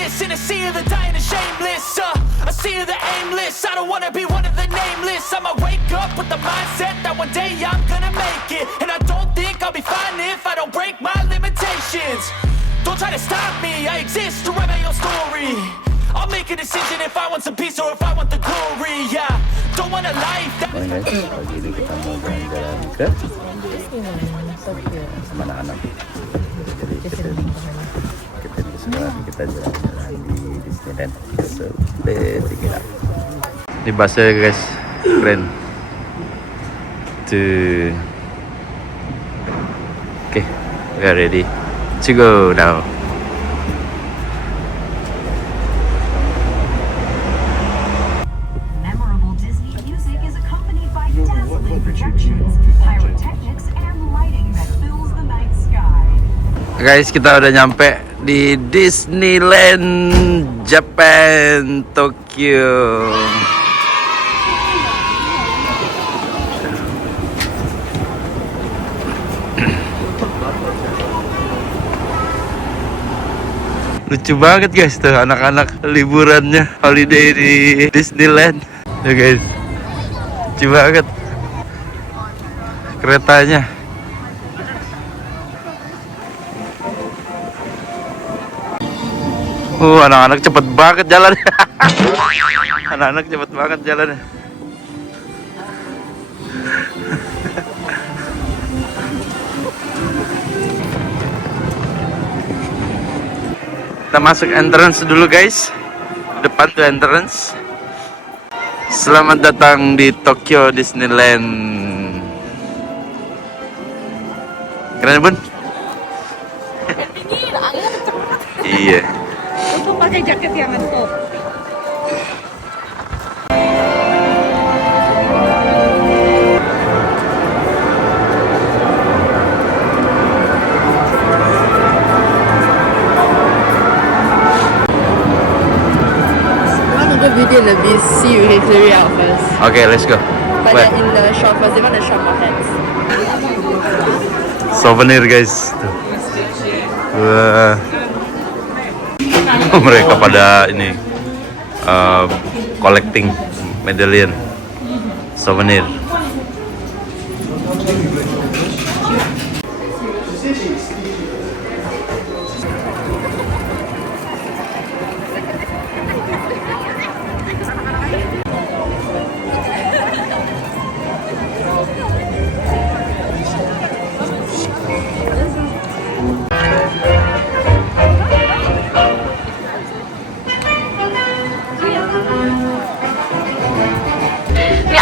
this in a sea of the dying and shameless. A sea of the aimless. I don't wanna be one of the nameless. I'ma wake up with the mindset that one day I'm gonna make it. And I don't think I'll be fine if I don't break my limitations. Don't try to stop me, I exist to write my own story. I'll make a decision if I want some peace or if I want the glory. Yeah, don't want a life that... Oke guys, pagi ini kita mau jalan-jalan ke sama anak-anak. Jadi kita di sekolah kita jalan-jalan di Disneyland. So, let's get out. Di busnya guys, keren. Tuh. Oke, we are ready to go now. Guys, kita udah nyampe di Disneyland Japan, Tokyo. Lucu banget guys tuh anak-anak liburannya holiday di Disneyland. Tuh guys, lucu banget keretanya. Anak-anak cepet banget jalan. Anak-anak cepet banget jalan. Kita masuk entrance dulu guys. Depan tuh entrance. Selamat datang di Tokyo Disneyland. Keren bun? Iya. Untuk pakai jaket yang ngetop. Beauty and the Beast, see you can clear it out first. Okay, let's go. But they're in the shop first, they want to shop our hands. Souvenir guys. Wah. Mereka pada ini collecting medallion souvenir.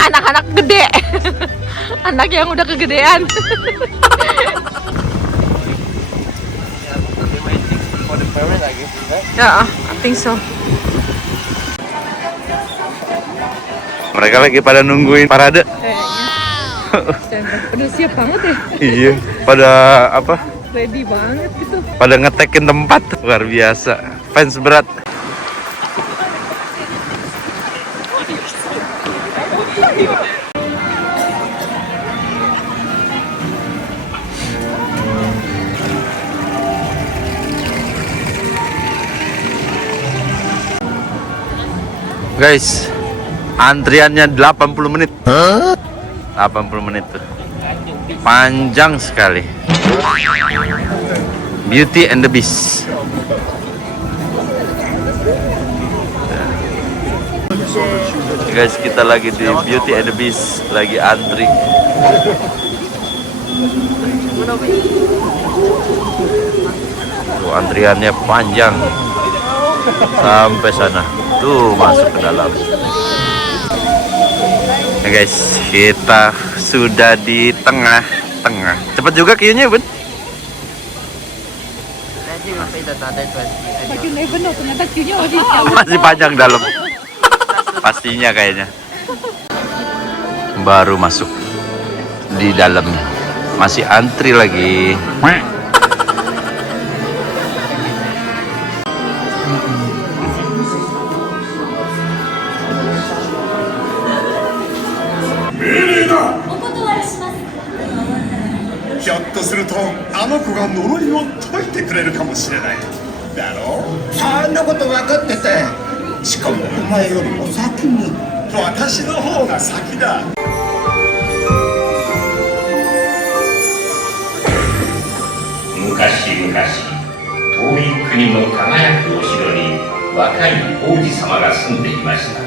Anak-anak gede. Anak yang udah kegedean. Ya, I think so. Mereka lagi pada nungguin parade. Udah siap banget ya. Iya, pada apa? Ready banget gitu. Pada ngetekin tempat. Luar biasa. Fans berat. Guys, antriannya 80 menit. 80 menit tuh. Panjang sekali. Beauty and the Beast. Guys, kita lagi di Beauty and the Beast, lagi antri. Tuh, antriannya panjang sampai sana. Tuh, masuk ke dalam. Nah guys, kita sudah di tengah-tengah. Cepat juga kayaknya, Bun. Masih panjang dalam. Pastinya kayaknya. Baru masuk di dalamnya. Masih antri lagi. なこと分かってて、しかもお前よりも先に。私の方が先だ。昔々、遠い国の輝くお城に若い王子様が住んでいました。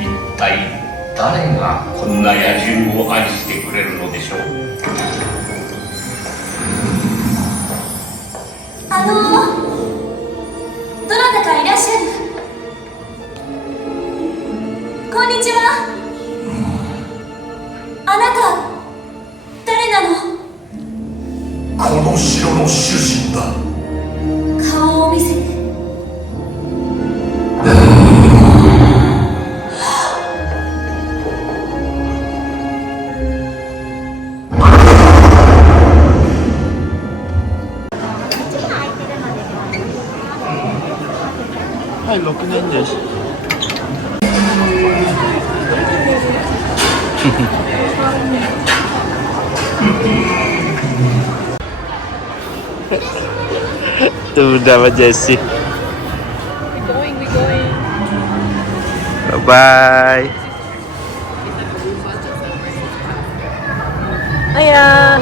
一体誰がこんな野獣を愛してくれるのでしょう。どなたかいらっしゃる？こんにちは。あなた誰なの？この城の主人だ。顔を見せて。はい、6年です。Udah sama Jessie. We going. Bye. Ayah.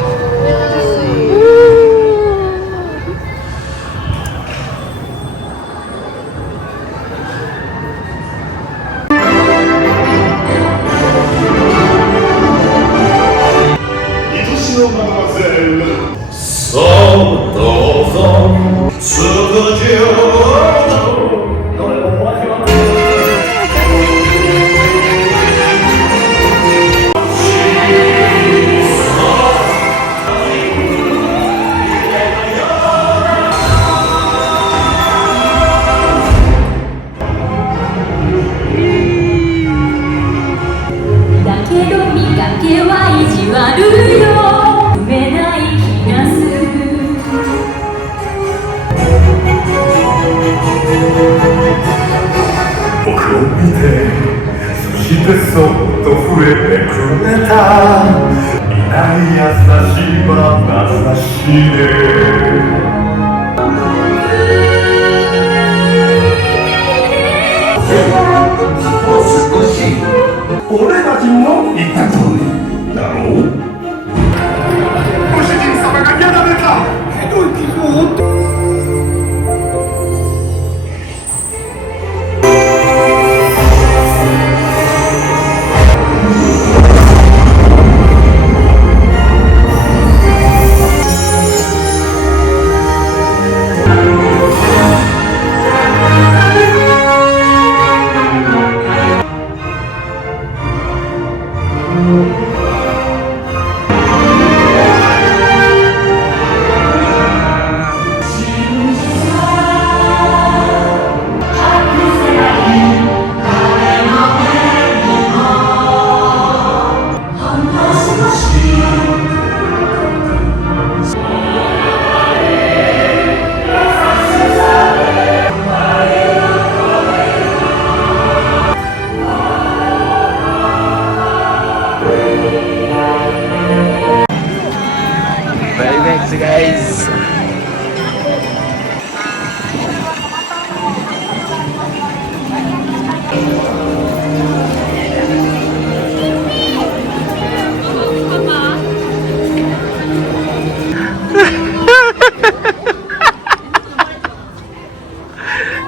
Guys.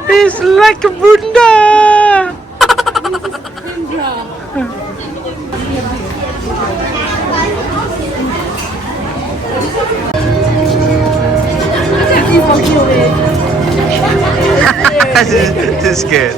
It's like a bunda. This is good.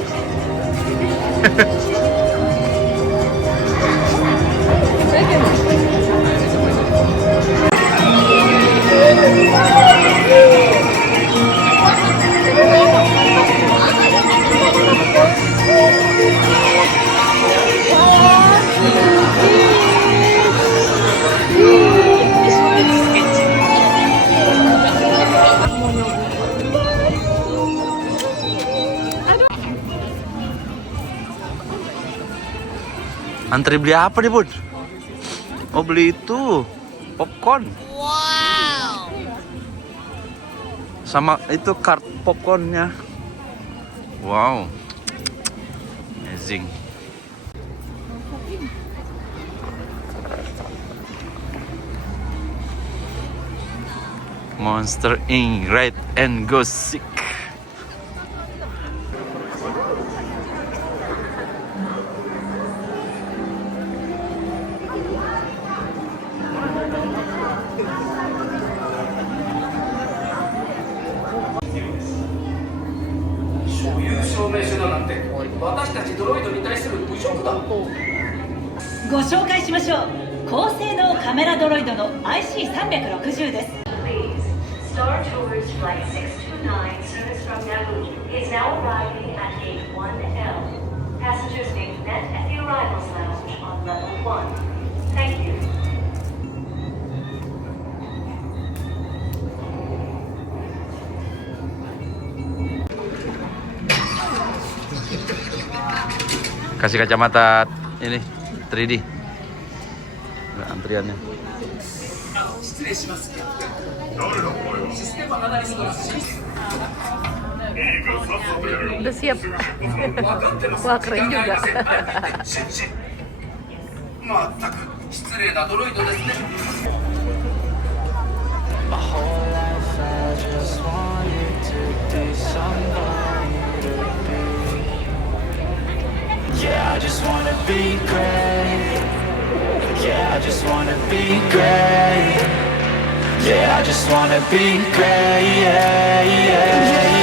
Antri beli apa nih, Bud? Oh, beli itu popcorn. Wow. Sama itu kart popcornnya. Wow, amazing. Monster Inc. Ride and Go Sick.ご紹介しましょう。高性能カメラドロイドの IC360 です。 Please, Star Tours Flight 629 service from Naboo is now arriving at Gate 1L. Passengers may met at the arrivals lounge on level 1. Thank you. Kasih kacamata ini 3D. Antriannya. Udah siap. Wah, keren juga. まったく失礼なドロイドですね。 Yeah, I just wanna be great. Yeah, I just wanna be great. Yeah, I just wanna be great. Yeah, yeah, yeah.